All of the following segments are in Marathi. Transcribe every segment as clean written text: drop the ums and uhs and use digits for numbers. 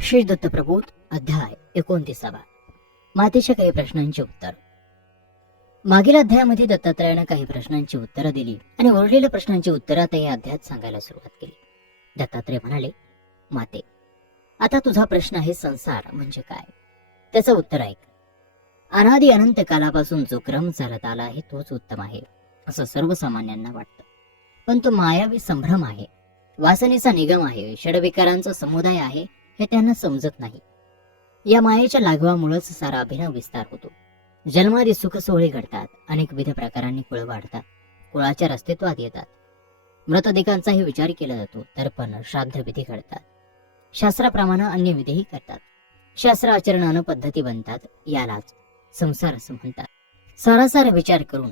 श्री दत्तप्रबोध अध्याय 29. मातेच्या काही प्रश्नांची उत्तर. मागील अध्यायामध्ये दत्तात्रयानं काही प्रश्नांची उत्तरं दिली आणि उरलेल्या प्रश्नांची उत्तरं आता या अध्यायात सांगायला सुरुवात केली. दत्तात्रय म्हणाले, माते, आता तुझा प्रश्न आहे संसार म्हणजे काय. त्याचं उत्तर ऐक. अनादि अनंत कालापासून जो क्रम चालत आला आहे तोच उत्तम आहे असं सर्वसामान्यांना वाटतं. पण तो मायावी संभ्रम आहे, वासनेचा निगम आहे, षडविकारांचा समुदाय आहे हे त्यांना समजत नाही. या मायेच्या लागवामुळेच सारा अभिनव विस्तार होतो. जन्मादी सुख सोहळे घडतात, अनेक विविध प्रकारांनी कुळ वाढतात, कुळाच्या अस्तित्वात येतात. मृतदेहांचाही विचार केला जातो, तर्पण श्राद्ध विधी घडतात, शास्त्राप्रमाणे अन्य विधीही करतात. शास्त्र आचरणानं पद्धती बनतात, यालाच संसार असं म्हणतात. सारासार विचार करून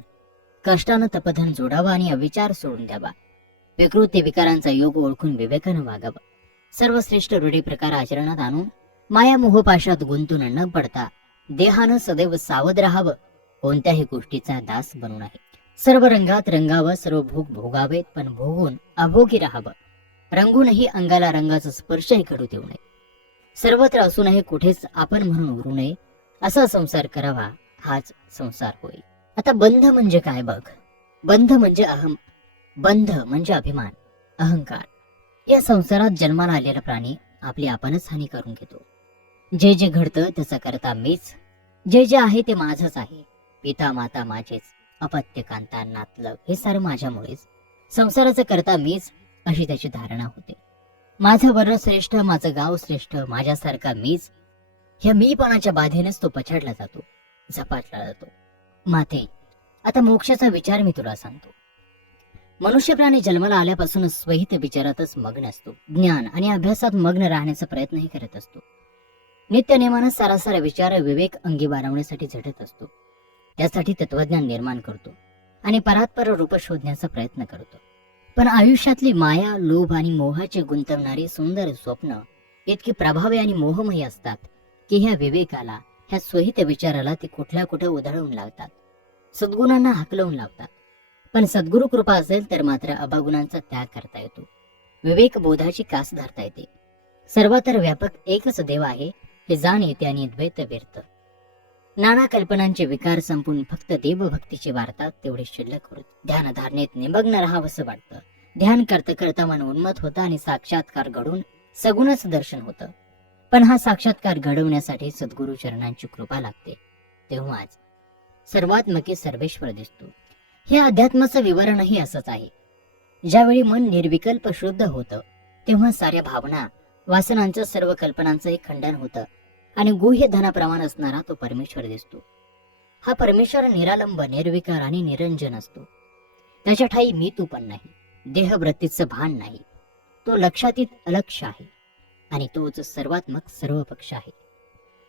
कष्टानं तपधन जोडावा आणि अविचार सोडून द्यावा. विकृती विकारांचा योग ओळखून विवेकानं वागावं. सर्वश्रेष्ठ रूढी प्रकार आचरणात आणून माया मोहपाशात गुंतून न पडता देहानं सदैव सावध राहावं. कोणत्याही गोष्टीचा दास बनू नये. सर्व रंगात रंगावं, सर्व भोग भोगावेत, पण भोगून अभोगी राहावं. रंगूनही अंगाला रंगाचा स्पर्शही घडू देऊ नये. सर्वत्र असूनही कुठेच आपण म्हणून उरू नये. असा संसार करावा, हाच संसार होईल. आता बंध म्हणजे काय बघ. बंध म्हणजे अहम, बंध म्हणजे अभिमान, अहंकार. या संसारात जन्माला आलेला प्राणी आपली आपणच हानी करून घेतो. जे जे घडतं त्याचा करता मीच, जे जे आहे ते माझंच आहे. पिता माता माझेच, अपत्य कांता नातलग हे सारं माझ्यामुळेच. संसाराचं करता मीच अशी त्याची धारणा होते. माझं वर्ण श्रेष्ठ, माझं गाव श्रेष्ठ, माझ्यासारखा मीच. ह्या मीपणाच्या बाधेनेच तो पछाडला जातो, झपाटला जातो. माते, आता मोक्षाचा विचार मी तुला सांगतो. मनुष्य प्राणी जन्माला आल्यापासून स्वहित विचारातच मग्न असतो. ज्ञान आणि अभ्यासात मग्न राहण्याचा प्रयत्नही करत असतो. नित्य नेमानं सारासारा विचार विवेक अंगी बाळगण्यासाठी झटत असतो. त्यासाठी तत्वज्ञान निर्माण करतो आणि परात्पर रूप शोधण्याचा प्रयत्न करतो. पण आयुष्यातली माया, लोभ आणि मोहाचे गुंतवणारी सुंदर स्वप्न इतकी प्रभावी आणि मोहमयी असतात की ह्या विवेकाला, ह्या स्वहित विचाराला ते कुठल्या कुठे उधळून लावतात, सद्गुणांना हाकलवून लावतात. पण सद्गुरु कृपा असेल तर मात्र अभागुणांचा त्याग करता येतो. विवेक बोधाची कास धरता येते. सर्वत्र व्यापक एकच देव आहे हे जाण येते आणि द्वैत व्यर्थ. नाना कल्पनांचे विकार संपून फक्त देवभक्तीची वार्ता तेवढे शिल्लक होत. ध्यान धारणेत निमग्न राहावंसं वाटतं. ध्यान करता करता मन उन्मत होतं आणि साक्षात्कार घडून सगुणच दर्शन होतं. पण हा साक्षात्कार घडवण्यासाठी सद्गुरु चरणांची कृपा लागते. तेव्हाच सर्वात्मकी सर्वेश्वर दिसतो. हे अध्यात्माचं विवरणही असंच आहे. ज्यावेळी मन निर्विकल्प शुद्ध होतं तेव्हा साऱ्या भावना, वासनांचं, सर्व कल्पनांचं एक खंडन होतं आणि गुह्य धनाप्रमाण असणारा तो परमेश्वर दिसतो. हा परमेश्वर निरालंब, निर्विकार आणि निरंजन असतो. त्याच्या ठाई मी तू पण नाही, देहवृत्तीचं भान नाही. तो लक्षातीत अलक्ष आहे आणि तोच सर्वात्मक सर्वपक्ष आहे.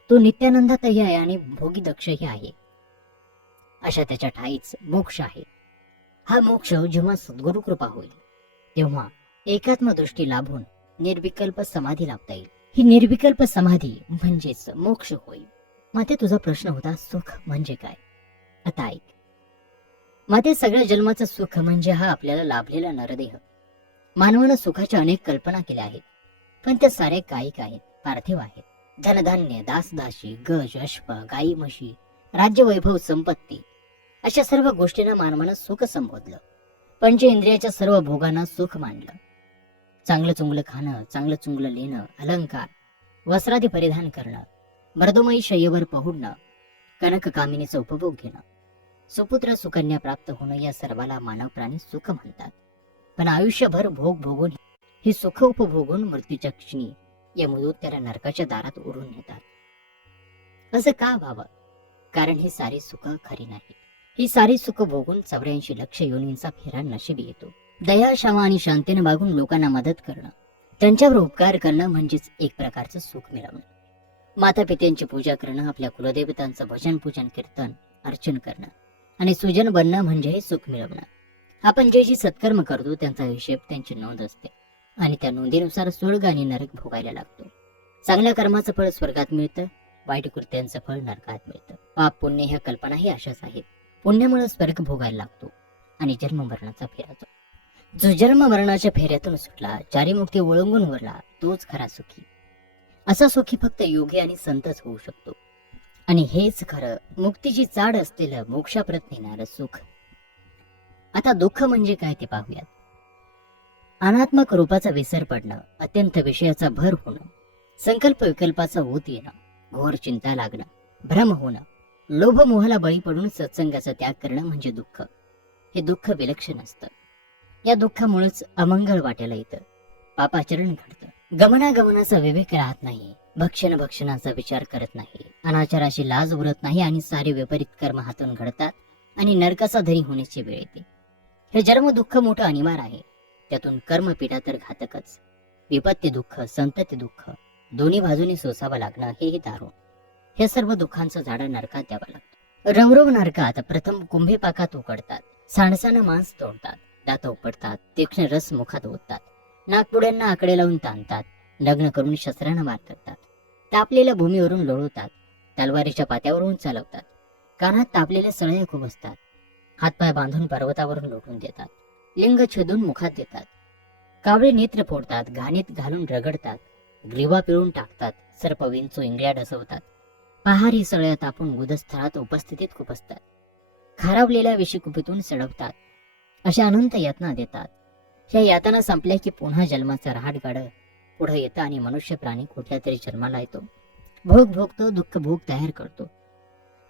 तो नित्यानंदातही आहे आणि भोगी दक्षही आहे. अशा त्याच्या ठाईच मोक्ष आहे. हा मोक्ष जेव्हा सद्गुरु कृपा होईल तेव्हा एकात्म दृष्टी लाभून निर्विकल्प समाधी लाभता येईल. ही निर्विकल्प समाधी म्हणजेच मोक्ष होईल. माते, तुझा प्रश्न होता सुख म्हणजे काय. आता ऐक. माते, सगळ्या जन्माचं सुख म्हणजे हा आपल्याला लाभलेला नरदेह. मानवानं सुखाच्या अनेक कल्पना केल्या आहेत, पण त्या साऱ्या कायिक आहेत, पार्थिव आहेत. धनधान्य, दासदासी, गज, अश्व, गाई म्हशी, राज्य, वैभव, संपत्ती अशा सर्व गोष्टींना मानवानं सुख संबोधलं. पंच इंद्रियाच्या सर्व भोगांना सुख मानलं. चांगलं चुंगलं खाणं, चांगलं चुंगलं लिहिणं, अलंकार, वस्त्रादी परिधान करणं, मर्दमयी शय्येवर पहुडणं, कनक कामिनीचा उपभोग घेणं, सुपुत्र सुकन्या प्राप्त होणं या सर्वाला मानव प्राणी सुख म्हणतात. पण आयुष्यभर भोग भोगून ही सुख उपभोगून मृत्यूच्या क्षणी यमदूत त्याला नरकाच्या दारात ओढून नेतात. असं का व्हावं? कारण ही सारी सुख खरी नाही. ही सारी सुख भोगून 84 लक्ष योनींचा फेरा नशिबी येतो. दया, क्षमा आणि शांतीने वागून लोकांना मदत करणं, त्यांच्यावर उपकार करणं म्हणजेच एक प्रकारचं सुख मिळवणं. माता पित्यांची पूजा करणं, आपल्या कुलदेवतांचं भजन पूजन कीर्तन अर्चन करणं आणि सुजन बनणं म्हणजे सुख मिळवणं. आपण जे सत्कर्म करतो त्यांचा हिशेब, त्यांची नोंद असते आणि त्या नोंदीनुसार स्वर्ग आणि नरक भोगायला लागतो. चांगल्या कर्माचं फळ स्वर्गात मिळतं, वाईट कृत्यांचं फळ नरकात मिळतं. पाप पुण्य ह्या कल्पनाही अशाच आहेत. पुण्यामुळे स्वर्ग भोगायला लागतो आणि जन्म मरणाचा फेरा. जो जन्म मरणाच्या फेऱ्यातून सुटला, चारी मुक्ती ओळंगून वरला, तोच खरा सुखी. असा सुखी फक्त योगी आणि संतच होऊ शकतो. आणि हेच खरं मुक्तीची चाड असलेलं मोक्षाप्रत नेणारं सुख. आता दुःख म्हणजे काय ते पाहूयात. अनात्मक रूपाचा विसर पडणं, अत्यंत विषयाचा भर होणं, संकल्प विकल्पाचा होत येणं, घोर चिंता लागणं, भ्रम होणं, लोभ मोहाला बळी पडून सत्संगाचा त्याग करणं म्हणजे दुःख. हे दुःख विलक्षण असतं. या दुःखामुळेच अमंगळ वाटायला येतं, पापाचरण घडतं, गमनागमनाचा विवेक राहत नाही, भक्षणाचा विचार करत नाही, अनाचाराची लाज उरत नाही आणि सारे विपरीत कर्म हातून घडतात आणि नरकाचा धनी होण्याची वेळ येते. हे जन्म दुःख मोठं अनिवार्य आहे. त्यातून कर्मपीडा तर घातकच. विपत्ती दुःख, संतती दुःख दोन्ही बाजूनी सोसावं लागणं हेही दारुण. हे सर्व दुःखांचं झाडं नरकात द्यावं लागतं. रवरव नरकात प्रथम कुंभेपाकात उकडतात, सांडसानं मांस तोडतात, दात उपडतात, तीक्ष्ण रस मुखात ओततात, नागपुड्यांना आकडे लावून ताणतात, लग्न करून शस्त्रानं मार करतात, तापलेल्या भूमीवरून लोळवतात, तलवारीच्या पात्यावरून चालवतात, कानात तापलेले सळये खुपसतात, हातपाय बांधून पर्वतावरून लोटून देतात, लिंग छेदून मुखात देतात, कावळे नेत्र फोडतात, घाणीत घालून रगडतात, ग्रीवा पिळून टाकतात, सर्प विंचू इंगळ्या डसवतात, पहारी सळया तापून गुदस्थळात उपस्थितीत खुपसतात, खारावलेल्या विषकुपीतून सडवतात, अशा अनंत यातना देतात. ह्या यातना संपल्या की पुन्हा जन्माचा रहाटगाड पुढे येतं आणि मनुष्य प्राणी कुठल्या तरी जन्माला येतो, भोग भोगतो, दुःख भोग तयार करतो.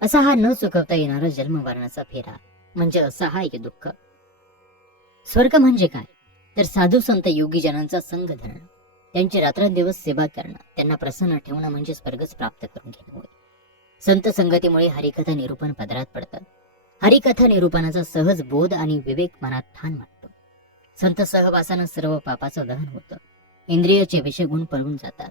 असा हा न चुकवता येणारा जन्म मरणाचा फेरा म्हणजे असहाय्य दुःख. स्वर्ग म्हणजे काय तर साधू संत योगी जनांचा संग धरणं, त्यांची रात्रंदिवस सेवा करणं, त्यांना प्रसन्न ठेवणं म्हणजे स्वर्गच प्राप्त करून घेणं होय. संत संगतीमुळे हरिकथा निरूपण पदरात पडतात. हरिकथा निरूपणाचा सहज बोध आणि विवेक मनात ठाण मांडतो. संत सहवासानं सर्व पापाचं दहन होतं, इंद्रियाचे विषय गुण पळून जातात,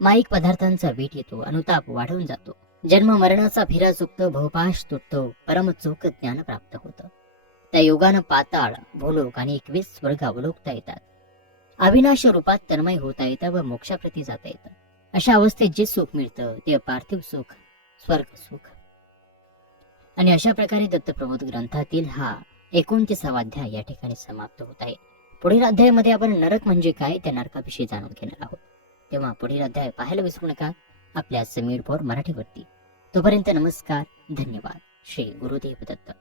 माईक पदार्थांचा वीट येतो, अनुताप वाढवून जातो, जन्म मरणाचा फिरा चुकतो, भवपाश तुटतो, परमचोख ज्ञान प्राप्त होतं. त्या योगानं पाताळ, भूलोक आणि 21 स्वर्ग अवलोकता येतात. अविनाश रूपात तन्मय होता येतं व मोक्षाप्रती जाता येतं. अशा अवस्थेत जे सुख मिळतं ते पार्थिव सुख, स्वर्ग सुख. आणि अशा प्रकारे दत्तप्रबोध ग्रंथातील हा 29वा अध्याय या ठिकाणी समाप्त होत आहे. पुढील अध्यायामध्ये आपण नरक म्हणजे काय त्या नरकाविषयी जाणून घेणार आहोत. तेव्हा पुढील अध्याय पाहायला विसरू नका आपल्या समीर पॉवर मराठीवरती. तोपर्यंत नमस्कार, धन्यवाद. श्री गुरुदेव दत्त.